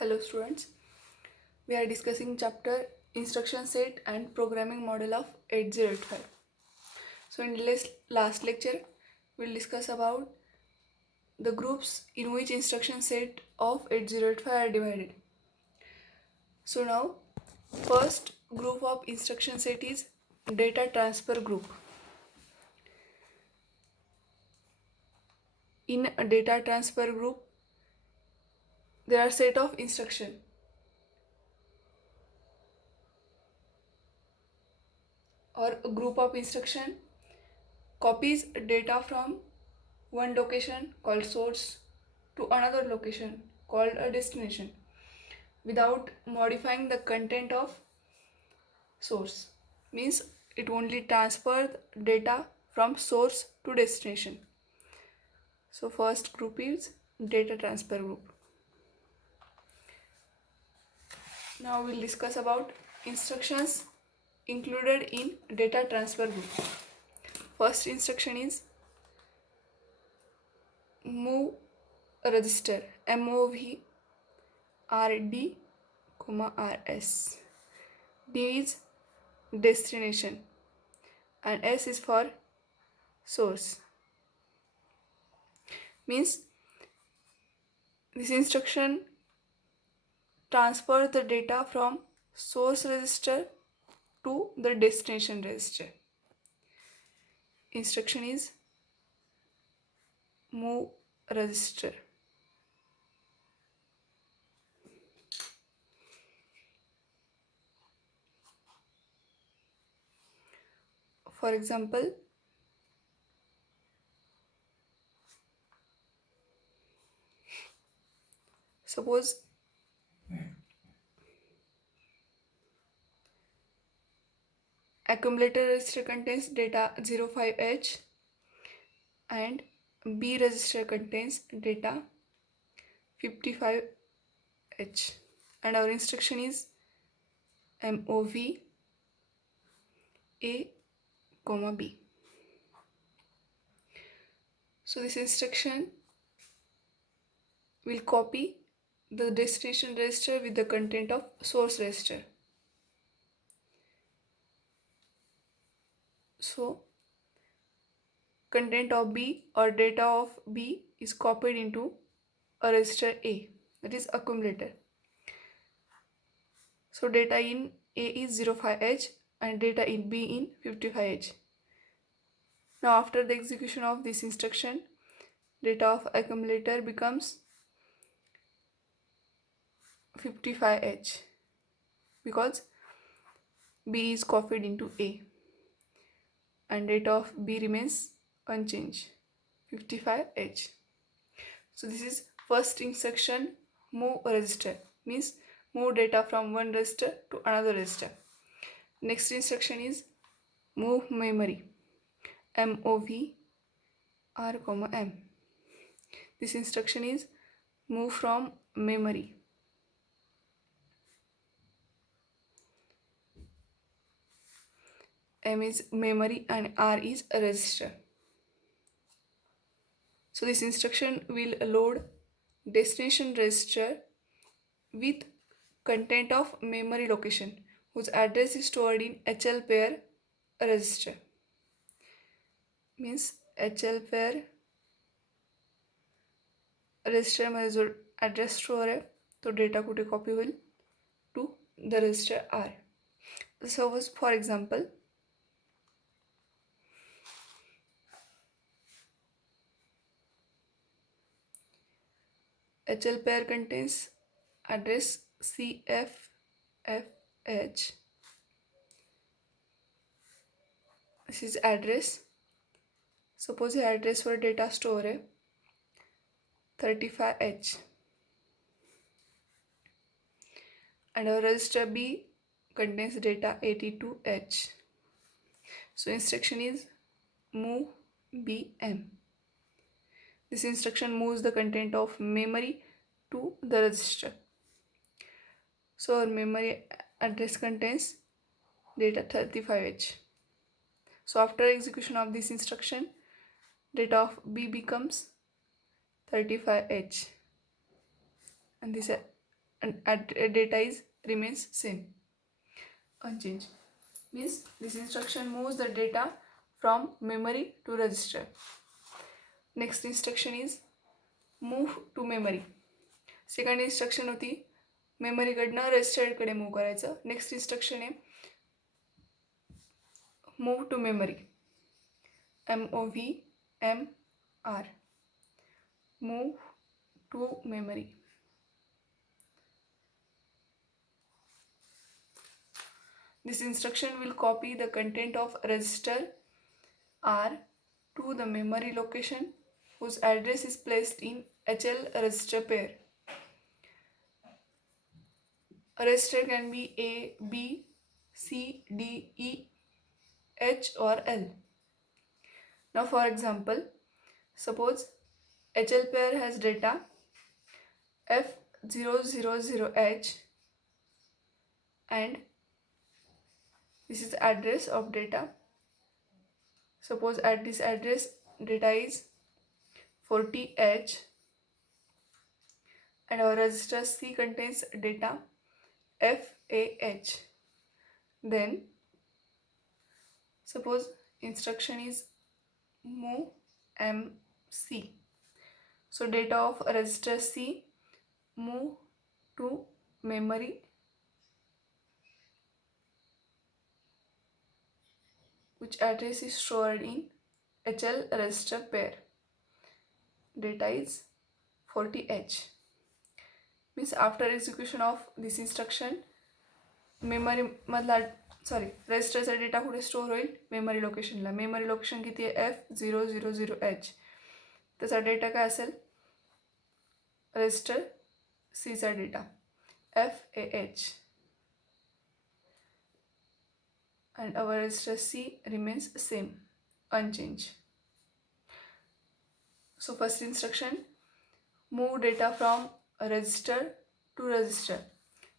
Hello students, we are discussing chapter instruction set and programming model of 8085. So in the last lecture, we'll discuss about the groups in which instruction set of 8085 are divided. So now, first group of instruction set is data transfer group. In a data transfer group, there are set of instruction or a group of instruction copies data from one location called source to another location called a destination without modifying the content of source. Means it only transfers data from source to destination. So first group is data transfer group. Now we'll discuss about instructions included in data transfer group. First instruction is move register, MOV RD, RS. D is destination and S is for source. Means this instruction transfers the data from source register to the destination register. Instruction is move register. For example, suppose accumulator register contains data 05H and B register contains data 55H and our instruction is MOV A, B. So this instruction will copy the destination register with the content of source register. So content of B or data of B is copied into a register A, that is accumulator. So data in A is 05H and data in B in 55H. Now after the execution of this instruction, data of accumulator becomes 55H because B is copied into A and data of B remains unchanged, 55H. So this is first instruction, move register, means move data from one register to another register. Next instruction is move memory, MOV R, M. This instruction is move from memory. M is memory and R is a register. So this instruction will load destination register with content of memory location whose address is stored in HL pair register. Means HL pair register में जो address store है तो data कुठे copy होईल to the register R. Suppose for example HL pair contains address CFFH. This is address. Suppose ये address for data store है 35H and our register B contains data 82H. So instruction is move BM. This instruction moves the content of memory to the register. So our memory address contains data 35H. So after execution of this instruction, data of B becomes 35H and this and data is remains same, unchanged. Means this instruction moves the data from memory to register. Next instruction is move to memory. Second instruction होती मेमरीकडनं रजिस्टरकडे move करायचं. Next instruction आहे move to memory. MOVMR, move to memory. This instruction will copy the content of register R to the memory location whose address is placed in HL register pair. A register can be A, B, C, D, E, H or L. Now for example, suppose HL pair has data F000H and this is the address of data. Suppose at this address data is 40H and our register C contains data FAH. Then suppose instruction is move MC. So data of register C move to memory which address is stored in HL register pair. Data is 40H. Means after execution of this instruction memory मधला रजिस्टरचा data कुठे store होईल memory लोकेशनला. Memory location किती आहे F000H. त्याचा data काय असेल register सीचा data FAH and our register C remains same, unchanged. So first instruction move data from register to register.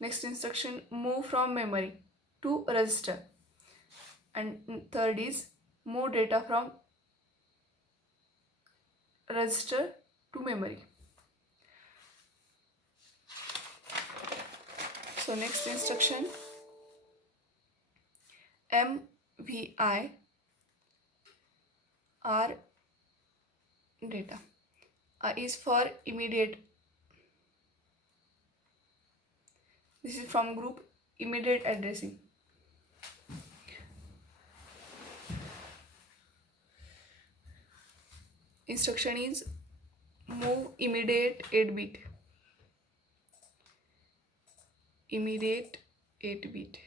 Next instruction move from memory to register and third is move data from register to memory. So next instruction MVI R data is for immediate. This is from group immediate addressing. Instruction is move immediate 8-bit. Immediate 8-bit.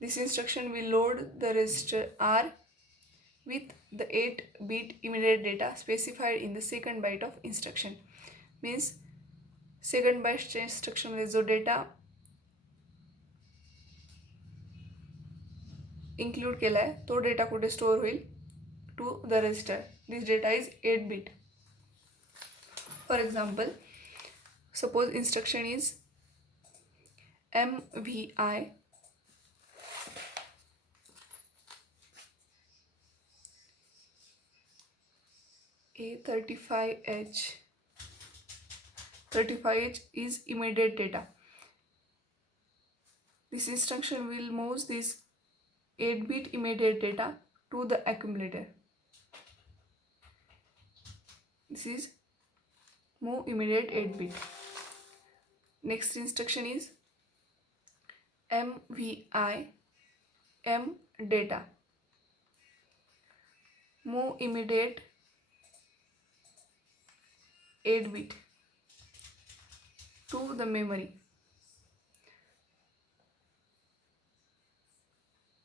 This instruction will load the register R with the 8-bit immediate data specified in the second byte of instruction. Means second byte instruction मध्ये जो data include केला आहे तो data कुठे store होईल to the register. This data is 8-bit. For example, suppose instruction is MVI A35H. 35H is immediate data. This instruction will move this 8-bit immediate data to the accumulator. This is move immediate 8-bit. Next instruction is MVI M data. Move immediate 8-bit to the memory.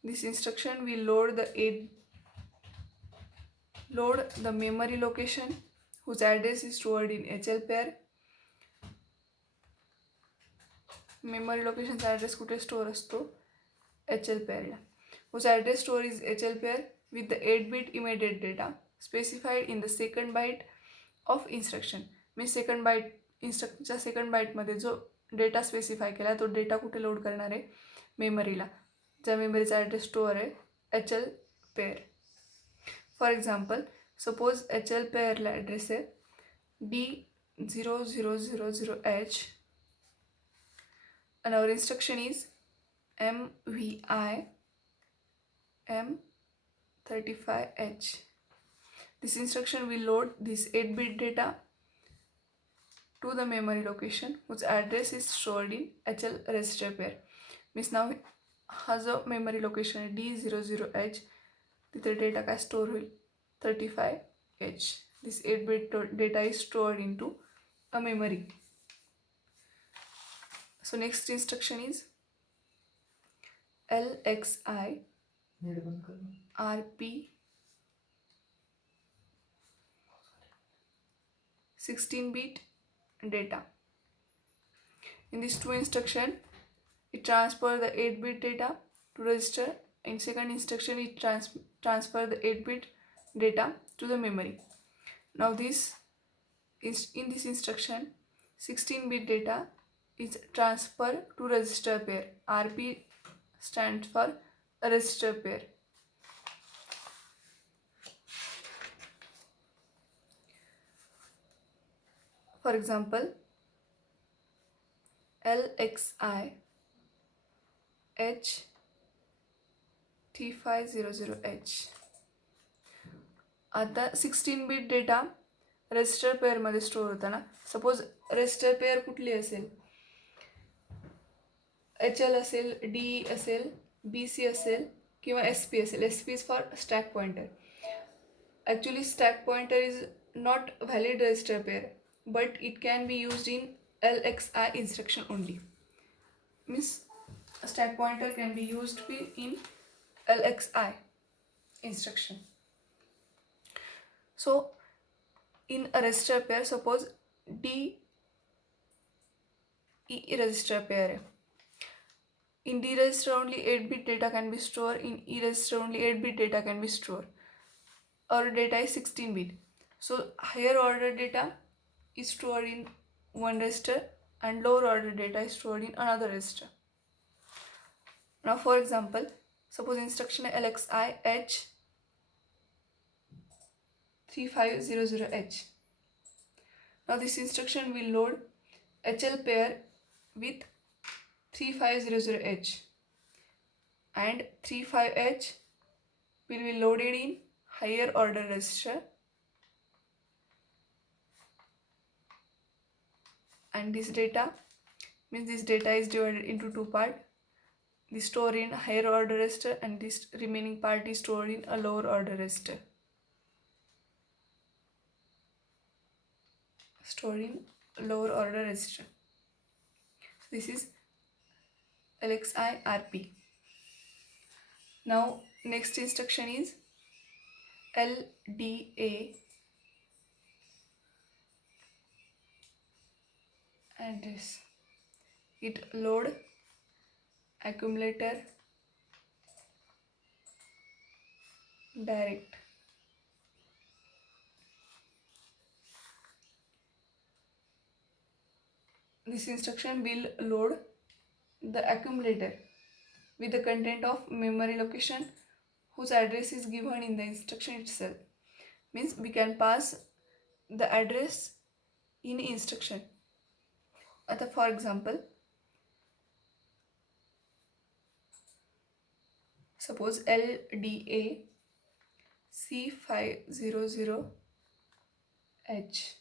This instruction will load the memory location whose address is stored in HL pair. Memory location address कुठे store असतो HL pair La. Whose address store is HL pair with the 8-bit immediate data specified in the second byte of instruction. Me second byte instructionच्या second byte मध्ये जो data specify केला तो data कुठे load करणार आहे मेमरीला ज्या मेमरीचा ॲड्रेस स्टोअर आहे HL pair. For example suppose HL पेअरला ॲड्रेस आहे D0000H and our instruction is MVI M35H. This instruction will load this 8-bit data to the memory location whose address is stored in HL register pair. Means now हा जो memory location आहे D00H तिथे data काय store होईल 35H. This 8-bit data is stored into a memory. So next instruction is LXI RP 16-bit data. In this two instruction, it transfer the 8-bit data to register. In second instruction, it transfer the 8-bit data to the memory. Now this is in this instruction, 16-bit data is transferred to register pair. RP stands for register pair. For example, LXI H T500H. आता 16-bit data register पेअरमध्ये store होता ना. Suppose register pair कुठली असेल, HL असेल, DE असेल, BC असेल किंवा SP असेल. SP is for stack pointer. Actually stack pointer is not valid register pair, but it can be used in LXI instruction only. Means stack pointer can be used in LXI instruction. So in a register pair, suppose D E register pair. In D register only 8-bit data can be stored. In E register only 8-bit data can be stored. Our data is 16-bit. So higher order data is stored in one register and lower order data is stored in another register. Now for example, suppose instruction LXI H 3500H. Now this instruction will load HL pair with 3500H, and 35H will be loaded in higher order register, and this data means this data is divided into two parts. This stored in higher order register and this remaining part is stored in a lower order register. Stored in lower order register. This is LXI RP. Now next instruction is LDA address. It load accumulator direct. This instruction will load the accumulator with the content of memory location whose address is given in the instruction itself. Means we can pass the address in instruction. For example, suppose LDA C500H.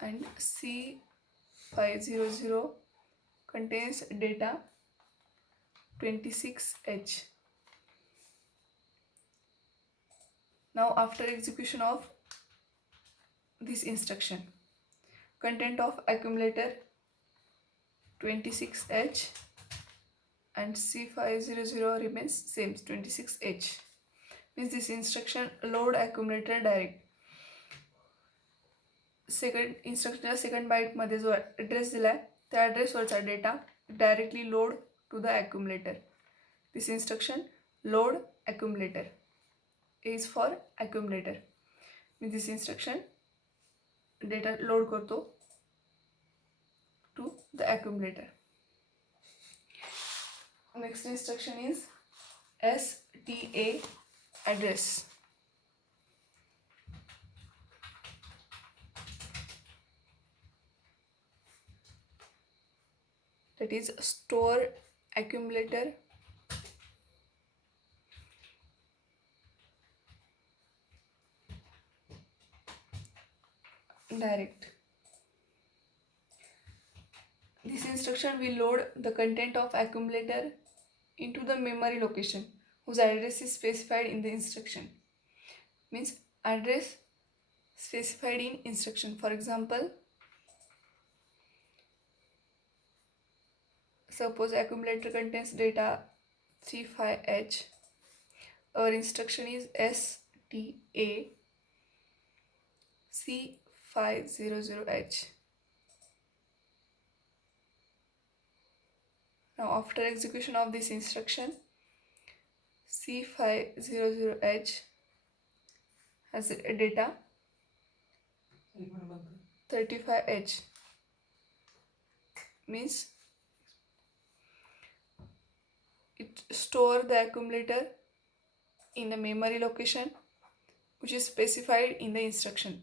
And C500 contains data 26H. Now after execution of this instruction, content of accumulator 26H and C500 remains same 26H. Means this instruction load accumulator direct. Second instruction second byte मध्ये जो address दिलाय त्या address वरचा data directly load to the accumulator. This instruction load accumulator. A is for accumulator. Means this instruction data load करतो to the accumulator. Next instruction is STA address. That is store, accumulator, direct. This instruction will load the content of accumulator into the memory location whose address is specified in the instruction. Means address specified in instruction. For example, suppose accumulator contains data 35H. Our instruction is STA C500H. Now after execution of this instruction, C500H has a data 35H. Means it store the accumulator in the memory location which is specified in the instruction.